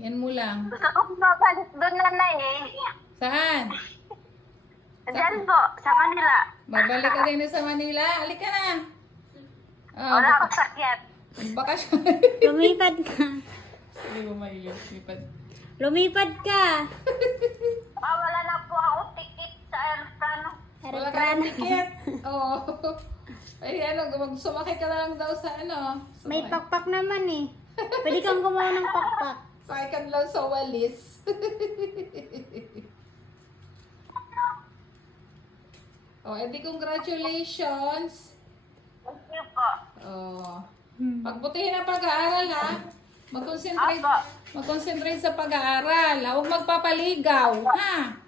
Yan mo lang. Gusto ko bumabalik doon na eh. Saan? Diyan po, sa Manila. Babalik ka din sa Manila? Halika na. Wala akong sakit. Bakasyon. Lumipad ka. Hindi mo mailipad. Lumipad ka. Wala na po ako ticket sa aeroplano. Wala ka ng ticket. Oo. Ay, sumakay ka na lang daw sa May pakpak naman eh. Pwede kang gumawa ng pakpak. Sakay ka na lang sa walis. Oh, edi congratulations. Thank you po. Oh. Pagbutihin ang pag-aaral ha. Mag-concentrate sa pag-aaral. Huwag magpapaligaw, ha?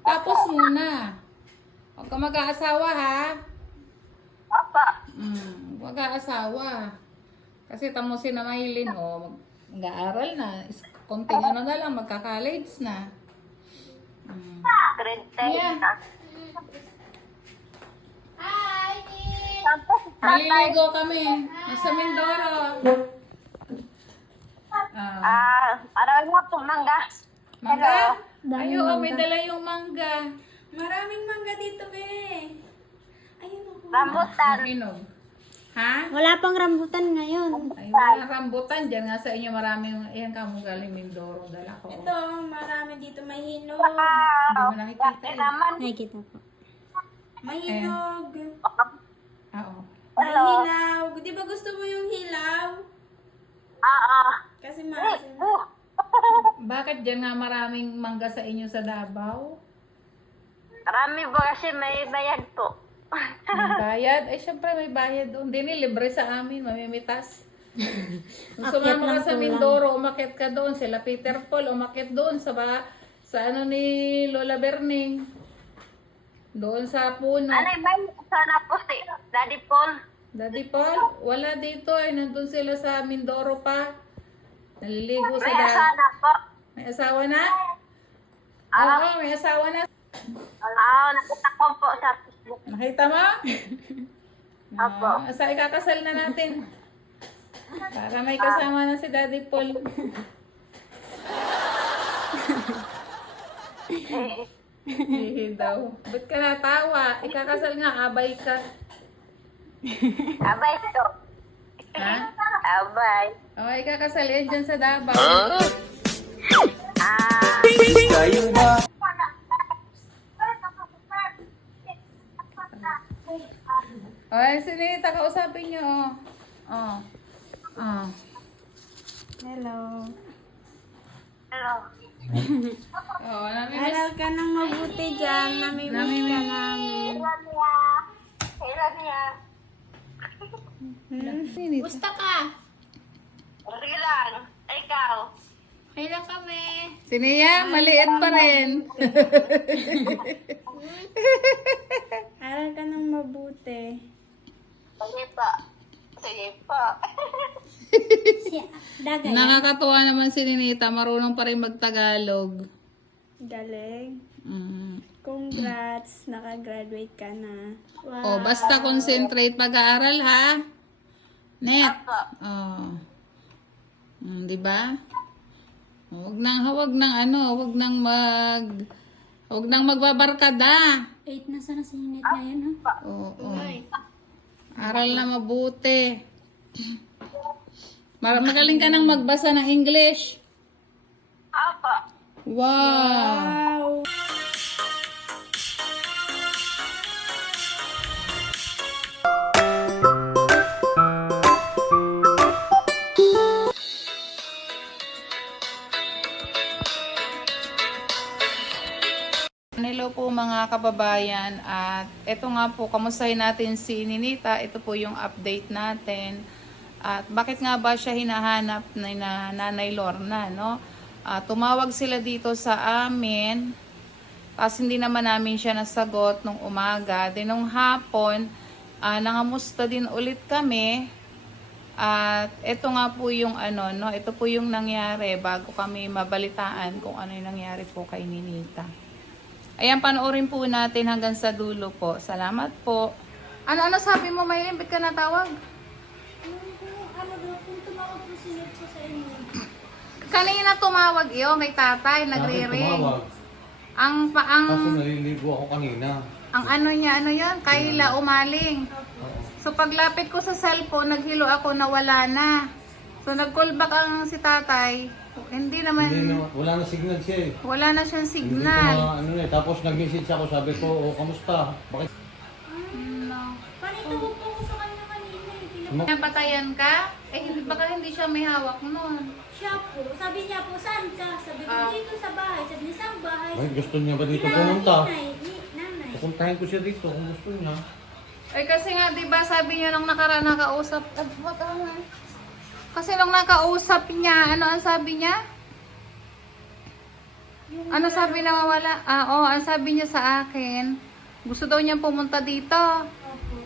Tapos muna. Huwag ka mag-aasawa, ha? Apa. Huwag mag-aasawa. Kasi tamusin na mahilin, mag-aaral na. Konting na lang, magka-college na. Grade 10 Yeah. na. Maliligo kami. Nasa Mindoro. Aral mo po, mangga. Mangga? Daming Ay, oo, mangga. may dala yung mangga. Maraming mangga dito, be. Ayun ako. Rambutan. Hinog. Ha? Wala pang rambutan ngayon. Ay, mga rambutan. Diyan nga sa inyo maraming, ayan ka mo galing Mindoro. Dala ko. Ito, marami dito. May hinog. Hindi mo nakikita Bakit eh. naman? Nakikita po. May hinog. Oo. May Hello. hilaw. Di ba gusto mo yung hilaw? Oo. Kasi maasim. Bakit dyan nga maraming mangga sa inyo sa Davao? Marami po kasi may bayad po. May bayad? Ay, syempre may bayad doon. Hindi libre sa amin. Mamimitas. Kung Akyat sumama lang ka sa po Mindoro, umakit ka doon. Sila Peter Paul, umakit doon sa ni Lola Berning. Doon sa puno. Anay, may sana po si Daddy Paul. Daddy Paul, wala dito eh. Nandun sila sa Mindoro pa. Naliligo May sila. sana po. May asawa na? Oo, may asawa na. Nakita ko po sa Facebook. Nakita mo? Apo. Sa ikakasal na natin. Para may kasama na si Daddy Paul. Hihi daw. Ba't ka natawa? Ikakasal nga, abay ka. Abay to. Ha? Abay. O, ikakasal yan dyan sa Davao. O, sinita, kausapin niyo. O. Hello. Hello. O, namimiss. Aral ka ng mabuti dyan. Namimiss ka namin. Kailan niya? Gusto ka? Sige lang. Ikaw. Kailan kami? Si Nia, maliit pa rin. Aral ka ng mabuti. Sige pa. Sige pa. Si Dagay. Nakakatuwa naman si Ninita, marunong pa rin magtagalog. Galing. Mm. Congrats. Nakagraduate ka na. O, basta concentrate pag-aaral, ha? Net. Oh. Di ba? Huwag nang magbabarkada. 8 na sana si Hinit ngayon, ha? Oo. Aral na mabuti. Magaling ka nang magbasa ng English. Apa. Wow. Hello po mga kababayan, at ito nga po, kamustahin natin si Ninita. Ito po yung update natin. At bakit nga ba siya hinahanap na Nanay Lorna, no? Tumawag sila dito sa amin, tapos hindi naman namin siya nasagot nung umaga. Then nung hapon, nangamusta din ulit kami. At ito nga po yung ito po yung nangyari bago kami mabalitaan kung ano yung nangyari po kay Ninita. Ayan, panoorin po natin hanggang sa dulo po. Salamat po. Ano sabi mo, Maylin? Ba't ka natawag? Ano daw, kung tumawag po si Hinit po sa inyo. Kanina tumawag iyo kay tatay, nagre-ring. Tumawag. Kaso naliligo ako kanina. Ang ano niya, ano yun? Kayla umaling. Oo. So paglapit ko sa cellphone, naghilo ako, nawala na. So nag-call back ang si tatay. Hindi naman, Hindi na, wala na signal siya eh. wala na siyang Hindi ko signal. ano eh. Tapos nag-message ako, sabi ko, oh, kamusta? Bakit? No. Panitawag po ko sa kanya kanina. Napatayan ka? Eh, baka hindi siya may hawak nun. Siya po, sabi niya po, saan ka? Sabi ko, Ah. dito sa bahay. Sabi niya, saan bahay? Ay, gusto niya ba dito Nanay, pumunta? nanay. Pupuntahin ko siya dito kung gusto niya. Eh kasi nga, di ba sabi niya nung nakaraan nakausap, kasi nung nakausap niya, ano ang sabi niya? Ano sabi na mawala? Ang sabi niya sa akin, gusto daw niya pumunta dito. Opo.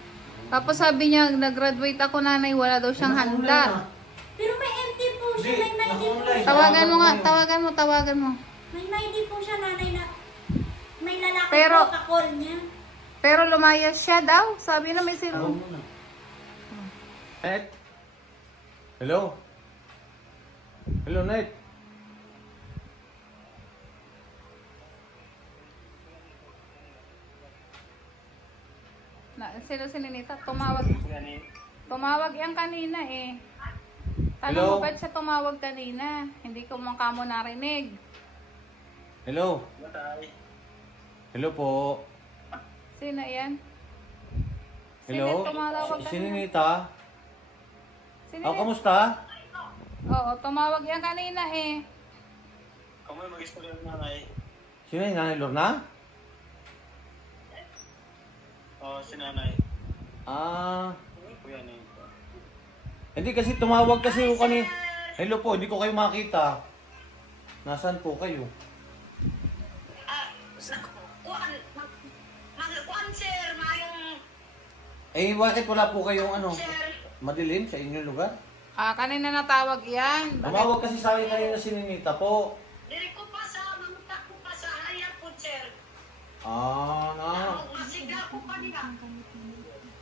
Tapos sabi niya, nag-graduate ako nanay, wala daw siyang handa. Pero may empty po siya, may ID po siya. Tawagan mo nga, tawagan mo. May ID po siya, nanay, na may lalaki Pero- po, kakall niya. Pero lumayas siya daw. Sabi na may sino. Net? Hello? Hello, Net? Sino si Ninita? Tumawag. Tumawag yan kanina eh. Tanong Hello? mo ba't siya tumawag kanina? Hindi ko mo kamo narinig. Hello? Hello po? Sino yan? Hello? Sino tumawag Si kanina? Ninita? Sino Oh, yan? kamusta? Oo, tumawag yan kanina eh. Kung may mag-istorya ng nanay, Sino yung Nanay Lorna? o si nanay, Ah, kuya na yun. hindi kasi tumawag kasi yung kanina. Hello po, hindi ko kayo makita. Nasaan po kayo? Kuan sir, mayong Eh, bakit wala po kayong ano? sir. Madilim sa inyong lugar? Kanina natawag yan. Tumawag kasi sa akin kanina si Ninita po. Diri ko pa sa mamutak ko pa sa hayat po sir. Ah. Masigla ko pa nila.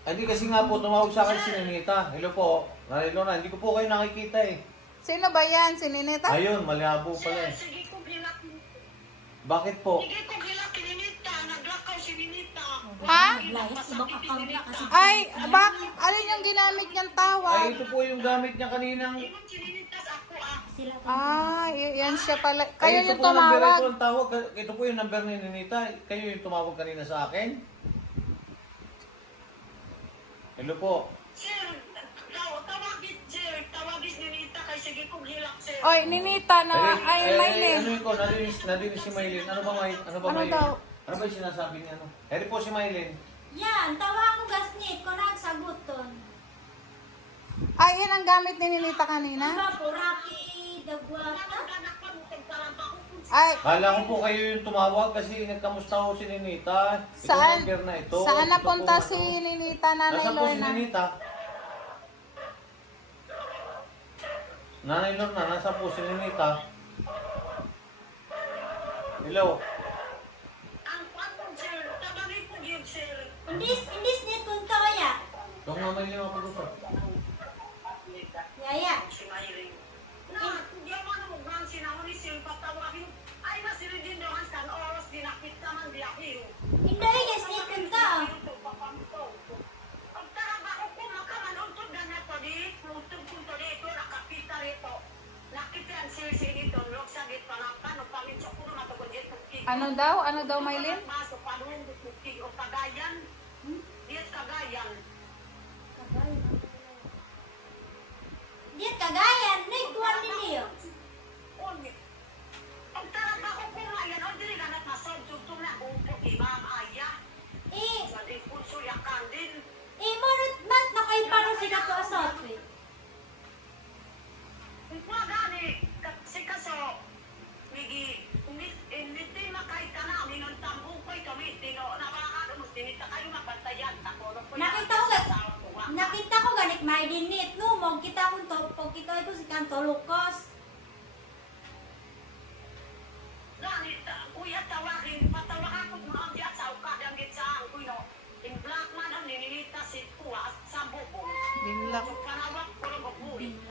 Hindi kasi nga po tumawag sa akin si Ninita. Hello po. Nanay Lorna, hindi ko po kayo nakikita eh. Sino ba yan? Si Ninita? Ayun, malabo pala eh. Sige ko gilak. Bakit po? Sige ko gilak kininita. Naglakaw si Ninita. Ha? Layas, ibang account na kasi. Ay, bakit? Alin yung ginamit niyang Ay, tawag? ito po yung gamit niya kaninang... Ingon si Ninita sa ako ah. Sila po. Yan siya pala. Ay, Kayo ito yung po number, tumawag. ito ang tawag. Ito po yung number ni Ninita. Kayo yung tumawag kanina sa akin. Hello po. Sir, tawagin sir. Tawagin si Ninita kay sige ko gilak sir. Oy, Ninita na, ay, Ano Maylin. ko, nadinis si Maylin. Ano ba Ano Maylin? daw? Ano ba yung sinasabi niya? Ano? Eri po si Maylin. Yan, tawa ko gasnit ko nagsaguton. Ay, yan ang gamit ni Ninita kanina? Diba po, Rocky, Dagwata? Ay, Kala ko po kayo yung tumawag kasi nagkamusta ko si Ninita. Ito saan? number na ito. Saan Ito napunta po, si ano. Ninita, Nanay Nasaan po si Lorna? Ninita? Nanay Lorna, nasa po si Ninita? Hello? Ang kwatong sir, tawagin ko yun sir. Hindi snit kung kaya. Kung mamay niyo mapag-usap. Yaya. Si Mayring. Na, hindi ako ano mo grang sinahon ni sir patawagin. Ay, masiri din daw ang san oras dinakit ka man di ako yun. Hindi gasnit kung tao. Ang trabaho ko makamanuntod na na to di. Nuntod ko to dito, nakapita rito. Nakita ang sir dito, lok sa git panakan, o paminso ko na matagod dito. Ano daw, Maylin? Maso, panong bukti o Cagayan. Yes, Cagayan. Diyan kagayan, nagkuhan ni Leo. Ang trabaho ko nga yan, o dili ganat masod, tutong na upo, imam, aya. Eh, Sa di punso yakan din. manot mat na kayo paano si Kato Asope. Mga gani, si kaso, migi, hindi makay ka na, minong tambong ko'y kami, tino, napakakado mo, tinita kayo mabantayan, takono ko Nakita ko ganit may dinit, no? Mog kita kong to, pag kita ito si Kanto Lucas. Gani, kuya tawagin, patawakan ko mga biyak sa ukadang gitsaan ko, no? In black man ang ninilita si kuwa sa buko. Binlak. Panawak ko lang ako,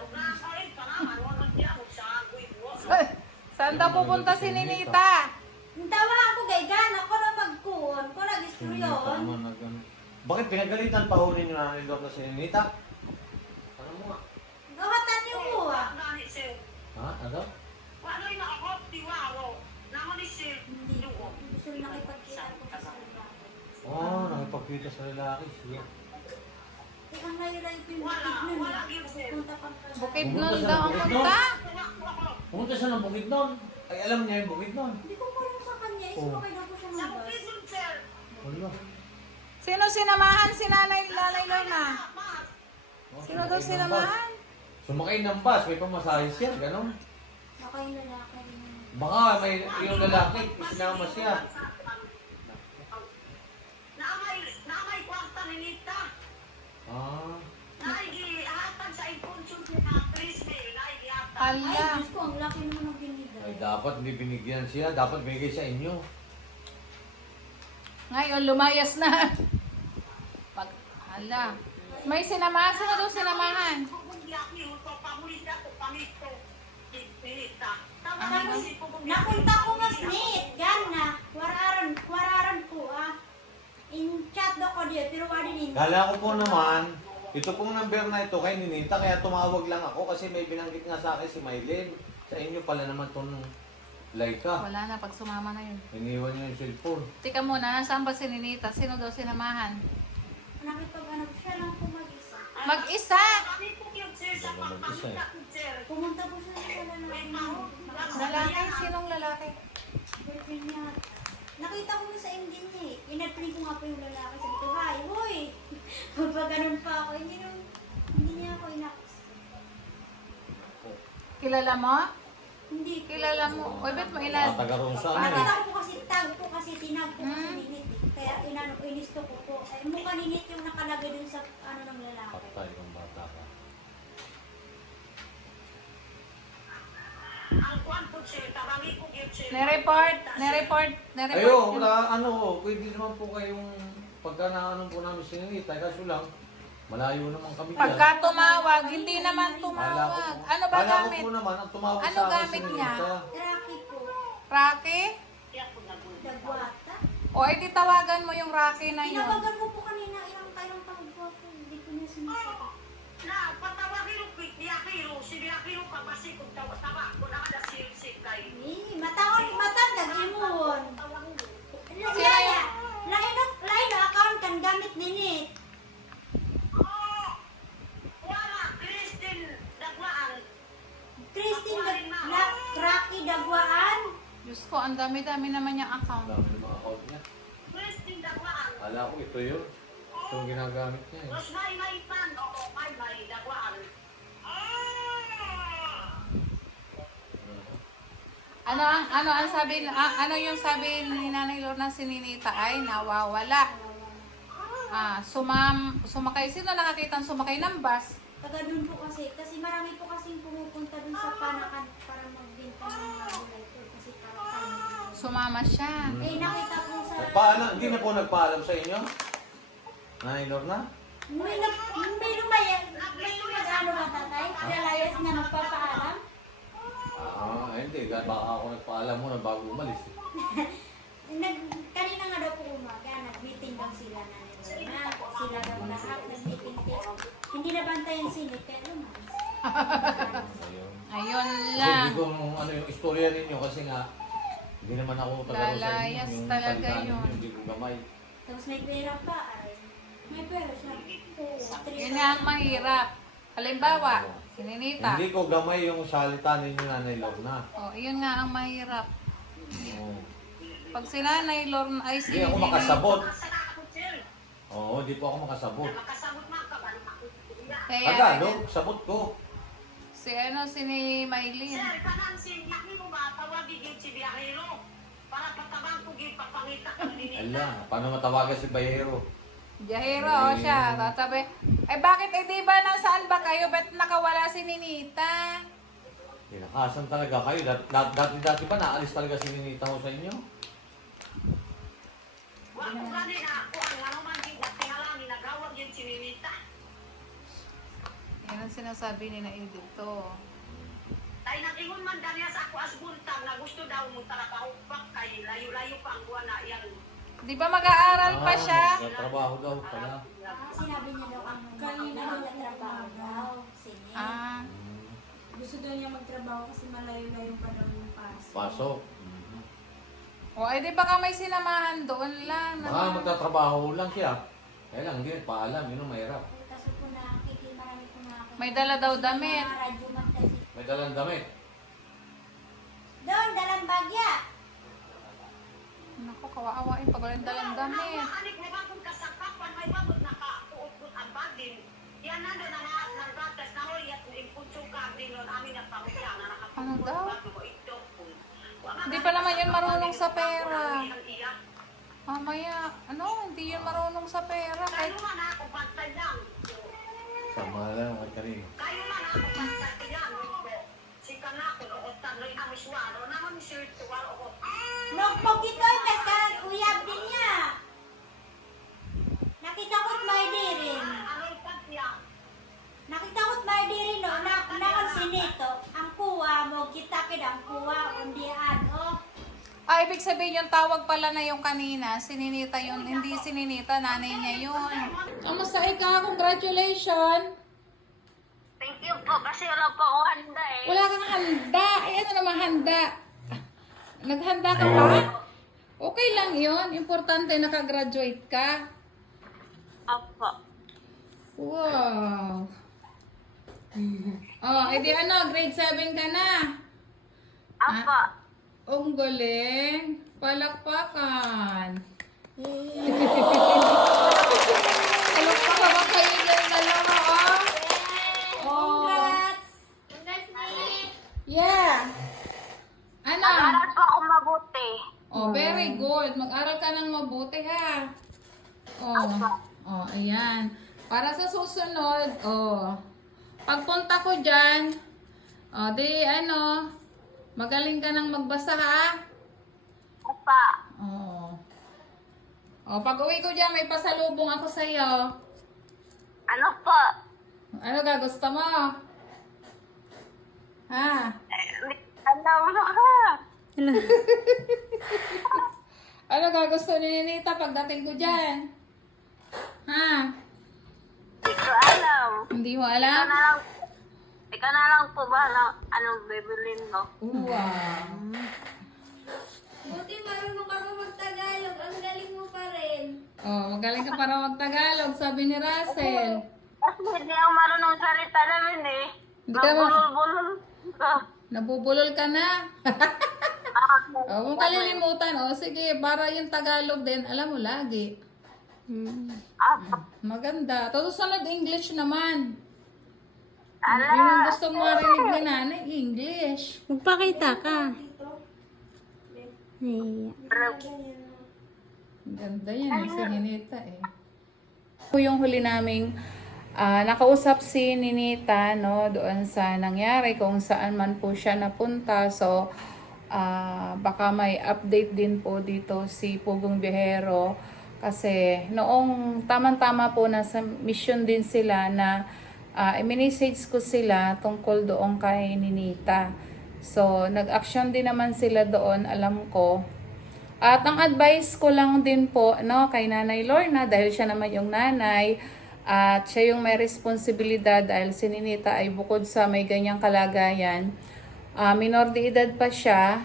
na ay, panaman, walang diyan, sa agoy mo. Saan daw pupunta si Ninita? Tawa ako gaygan, ako na magkuon, ko nag-istoryon. Bakit pinagalitan pa ho ninyo na nilok na si Ninita? Ano mo nga? Gawatan niyo ko ah. Nani sir. Ha? Ano? Wala yung ako, tiwaro. Naman ni sir. Hindi ko. Gusto na nakipagkita ko sa salba. Oh, nakipagkita sa lalaki. Sige. Eh, ang layo-layo ko yung Wala, bukid nun wala eh. yun, sir. Punta pang kalahati. Bukid Pumunta nun siya daw ng ang Bukidnon? punta. Pumunta siya ng Bukidnon. Ay, alam niya yung Bukidnon. Hindi ko parang sa kanya, Oh. isumakay na ko siya Sa ng bus. bukid nun, sir. Wala. Sino sinamahan si Nanay Lorna? Mas. Sino daw sinamahan? Sumakay ng bus, may pamasahe siya, gano'n. Baka yung lalaki rin yun. Baka may yung lalaki, isinama siya. Naamay kwarta ni Nita. Ah, Naigihatag sa imponsyon na Trisme. Naigihatag. Ay, Hala. Diyos ko, ang laki naman ng binigay. ay dapat hindi binigyan siya, dapat binigay sa inyo. Ngayon, lumayas na. Hala. May sinamahan. Sino daw sinamahan? Tapos, napunta ko mas neat, gana. Wararan ko ah. In chat do ko diyo, pero wala din. Kala ko po naman, ito pong number na ito kay Ninita, kaya tumawag lang ako kasi may binanggit nga sa akin si Mylene. Sa inyo pala naman itong Laika. Wala na, pag sumama na yun. Iniwan niyo yung cellphone. Tika muna, saan ba si Ninita? Sino daw sinamahan? Nakipag-ano, siya lang po mag-isa. Mag-isa! Pumunta po siya sa lalaki. Lalaki? Sinong lalaki? Boyfriend niya. Nakita ko na sa MD niya eh. Inatrin ko nga po yung lalaki. Sabi ko, hi, hoy! Pag ganun pa ako, hindi niya ako inakus. Kilala mo? Hindi. Kilala mo. Oy, ba't mo ilan? Taga roon sa ano eh. Nakita ko po kasi tag po kasi tinag po kasi ninit eh. Kaya inisto ko po. Eh, mukha ninit yung nakalagay dun sa ano ng lalaki. Patay yung bata ka. Nireport. Ayo, wala, ano, pwede naman po kayong pagka naano po namin si Ninita, kaso lang, malayo naman kami dyan. Pagka tumawag, hindi naman tumawag. Ano ba Kala ko gamit? po naman, ang tumawag Ano sa akin gamit si niya? Ninita. Rocky po. Rocky? Dagwata. O, edi tawagan mo yung Rocky na yun. Tinawagan ko po kanina ilang tawag po ako. Hindi ko niya sinasagot. Na, patawagin yung quick niya kilo. Sige na kilo ka kasi kung tawa-tawa ko na kada silsik kay. Eh, matangag imon. Sino Laya, lain na account kan gamit ninit. Oh! Wala, Christine Dagwaan. Christine Rocky Dagwaan. Diyos ko, ang dami-dami naman yung account. Dami ng mga account niya. Christine Dagwaan. Kala ko ito yun. Ito yung ginagamit niya eh. Tapos may pan. Oo, may Dagwaan. Ano ang sabi, ano yung sabi ni Nanay Lorna si Ninita ay nawawala. Sumakay. Sino nakakita sumakay ng bus? Taga dun po kasi marami po kasing pumupunta dun sa Panakan para magbenta ng mga gulay po kasi para Sumama siya. Eh, nakita po sa... Hindi na po nagpaalam sa inyo? Nanay Lorna? May lumag-ano ba tatay? Realize na magpapaalam? Hindi. Baka ako nagpaalam muna bago umalis. Kanina nga daw po umaga, nag-meeting daw sila na sila daw lahat, nag-meeting din. Hindi na bantayan sinit, kaya lumalis. Ayun. Ayun Kasi lang. hindi ko ano yung istorya ninyo kasi nga hindi naman ako taga sa inyo. Lalayas Yung talaga salita yun. ninyo, Hindi ko gamay. Tapos may pera pa, ay. May pera siya. Oo, Yun nga ang mahirap. Halimbawa, si Ninita. Hindi ko gamay yung salita ninyo, Nanay Lorna. Yun nga ang mahirap. Oo. Pag si Nanay Lorna ay si Hindi ako makasabot. Masakakot, sir. Oo, hindi po ako makasabot. Makasabot mga kabalik ako. Kaya, Tagalog, sabot ko. si ni Maylin. Sir, kanang sinyak mo ba, tawagin yung si Biyahero. Para patabang ko yung papangita ko din. Ala, paano matawagan si Bayero? Biyahero, siya. Tatabi. Ay bakit, di ba nasaan ba kayo? Ba't nakawala si Ninita? Tinakasan talaga kayo. Dati pa naalis talaga si Ninita ho sa inyo. Wag ko gani na ako ang naman din tingalangin nagawag yung sininita. Yan ang sinasabi ni na Edith to. Tay nag-ingon man kaniya sa ako as buntag na gusto daw mo tarakaupak kay layo-layo pa ang buwan na yan. Di ba mag-aaral pa siya? Nagtatrabaho daw pala. Sinabi niya daw ang Kanina daw nagtatrabaho daw. Sige. Ah, Gusto daw niya magtrabaho kasi malayo-layo pa daw yung paso. Pasok. o eh di baka may sinamahan doon lang. Baka magtatrabaho lang siya. Kaya lang, hindi paalam. Yun ang mahirap. Kaso po nakikita, marami po nakikita. May dala daw damit. Mga radyo man kasi. May dalang damit. Doon, dalang bagya. Naku, kawaawain pag walang dalang damit. Anik mo ba kung kasakapan may babot nakauot ang bagin. Yan nando na nagbatas na huli at imputso ka din nun amin ang pamilya na Ano daw? ito. Hindi pa naman yun marunong sa pera. Mamaya, hindi yun marunong sa pera. Kayo Kahit man ako pantay lang. Sama lang ang kanina. Kayo man ako pantay lang. Si kanakon o tanoy amiswaro naman sir tuwar o Nung pagkito, mes ka uyab din niya. Nakita ko't may dirin. ano pagya. Nakita ko't may dirin no, nakon sinito. Ang kuwa mo, kita kid ang kuwa, undian, oh. ibig sabihin yung tawag pala na yung kanina, sininita yun, hindi sininita, nanay niya yun. Kamusta ikaw? Congratulations! Thank you po kasi wala pa ako handa eh. Wala kang handa. Ano naman handa? Naghanda ka pa? Okay lang yun. Importante nakagraduate ka. Apo. Wow. Oh, edi grade 7 ka na. Apo. Ang galing. Palakpakan. Palakpakan ba kayo dyan dalawa, oh? Oh. Yeah. Ano? Nag-aral po ako mabuti. Oh, very good. Mag-aral ka ng mabuti, ha? Oh, ayan. Para sa susunod, pagpunta ko dyan, magaling ka nang magbasa, ha? Apa. Pag uwi ko dyan, may pasalubong ako sa'yo. Ano po? Ano ka, gusto mo? Ha? Alam mo ka. Ano ka, gusto ni Ninita pagdating ko dyan? Ha? Hindi ko alam. Hindi mo alam? Ikaw na lang po ba anong bibilin mo? Wow. Buti marunong ka pa mag-Tagalog. Ang galing mo pa rin. Magaling ka para mag-Tagalog, sabi ni Russell. Kasi hindi ako marunong salita namin eh. Hindi ka ba? Nabulol-bulol ka. Nabubulol ka na. Kung kalilimutan, sige, para yung Tagalog din, alam mo lagi. Maganda. Tapos sunod English naman. Yun ang gusto mo marinig ni nanay, English. Magpakita ka. Ay, Ganda yan, si Ninita eh. Ito yung huli naming nakausap si Ninita, no, doon sa nangyari, kung saan man po siya napunta. So, baka may update din po dito si Pugong Biyahero. Kasi noong tamang-tama po nasa mission din sila na i-message ko sila tungkol doon kay Ninita. So, nag-action din naman sila doon, alam ko. At ang advice ko lang din po, no, kay Nanay Lorna, dahil siya naman yung nanay, at siya yung may responsibilidad dahil si Ninita ay bukod sa may ganyang kalagayan, minor de edad pa siya,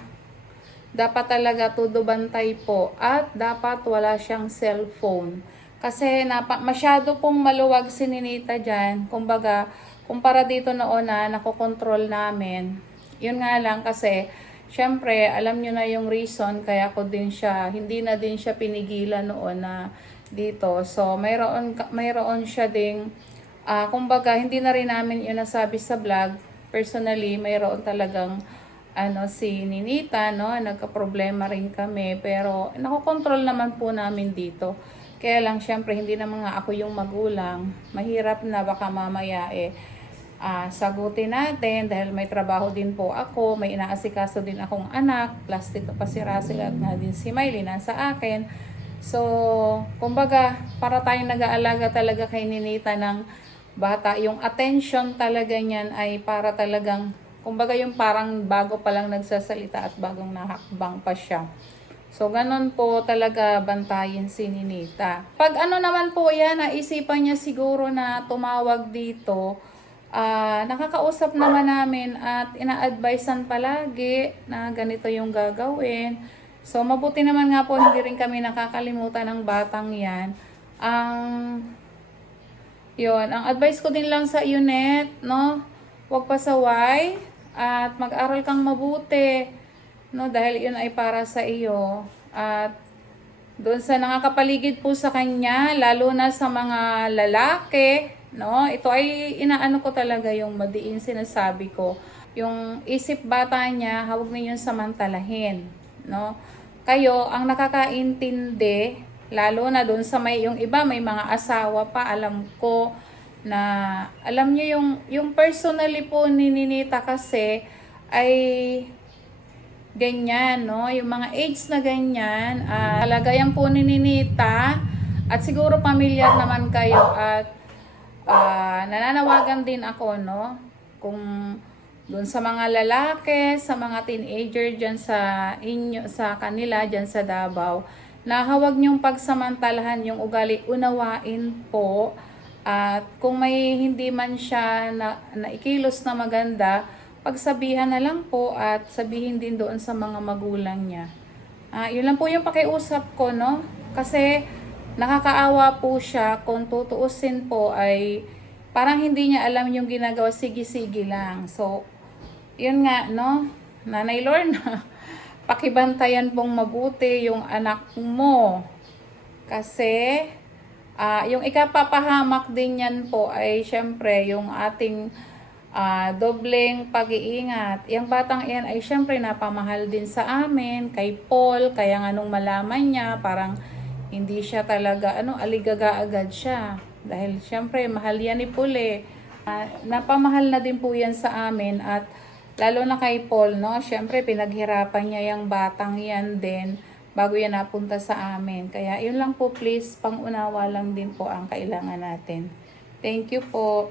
dapat talaga todo bantay po at dapat wala siyang cellphone. Kasi masyado pong maluwag si Ninita dyan. Kumbaga, kumpara dito noon na nakokontrol namin. Yun nga lang kasi, syempre, alam nyo na yung reason kaya hindi na din siya pinigilan noon na dito. So, mayroon siya ding, kumbaga, hindi na rin namin yun nasabi sa vlog. Personally, mayroon talagang, si Ninita, no, nagka-problema rin kami. Pero, nakokontrol naman po namin dito. Kaya lang, syempre, hindi naman nga ako yung magulang. Mahirap na baka mamaya sagutin natin dahil may trabaho din po ako, may inaasikaso din akong anak, plus dito pa si Russell at nga din si Miley nasa akin. So, kumbaga, para tayong nag-aalaga talaga kay Ninita ng bata, yung attention talaga niyan ay para talagang Kumbaga yung parang bago pa lang nagsasalita at bagong nahakbang pa siya. So, ganun po talaga bantayan si Ninita. Pag ano naman po yan, naisipan niya siguro na tumawag dito, nakakausap naman namin at ina-advisean palagi na ganito yung gagawin. So, mabuti naman nga po, hindi rin kami nakakalimutan ng batang yan. Ang advice ko din lang sa iyo, Net, no? Huwag pasaway at mag-aral kang mabuti, no? Dahil yun ay para sa iyo. At doon sa nakakapaligid po sa kanya, lalo na sa mga lalaki, no? Ito ay inaano ko talaga yung madiin sinasabi ko. Yung isip bata niya, huwag ninyong samantalahin, no? Kayo ang nakakaintindi, lalo na doon sa yung iba may mga asawa pa, alam ko na alam niyo yung personally po ni Ninita kasi ay ganyan, no? Yung mga age na ganyan, talagayan po ni Ninita at siguro pamilyar naman kayo at nananawagan din ako, no? Kung doon sa mga lalaki, sa mga teenager dyan sa kanila dyan sa Davao, na huwag niyong pagsamantalahan yung ugali, unawain po. At kung may hindi man siya na ikilos na maganda, pagsabihan na lang po at sabihin din doon sa mga magulang niya. Yun lang po yung pakiusap ko, no? Kasi nakakaawa po siya kung tutuusin po ay parang hindi niya alam yung ginagawa, sige-sige lang. So, yun nga, no? Nanay Lorna, pakibantayan pong mabuti yung anak mo. Kasi, yung ikapapahamak din yan po ay syempre yung ating dobleng pag-iingat. Yung batang yan ay syempre napamahal din sa amin, kay Paul, kaya nga nung malaman niya, parang hindi siya talaga, aligaga agad siya. Dahil syempre, mahal yan ni Paul eh. Napamahal na din po yan sa amin at lalo na kay Paul, no? Syempre, pinaghirapan niya yung batang yan din bago yan napunta sa amin. Kaya, yun lang po please, pang-unawa lang din po ang kailangan natin. Thank you po.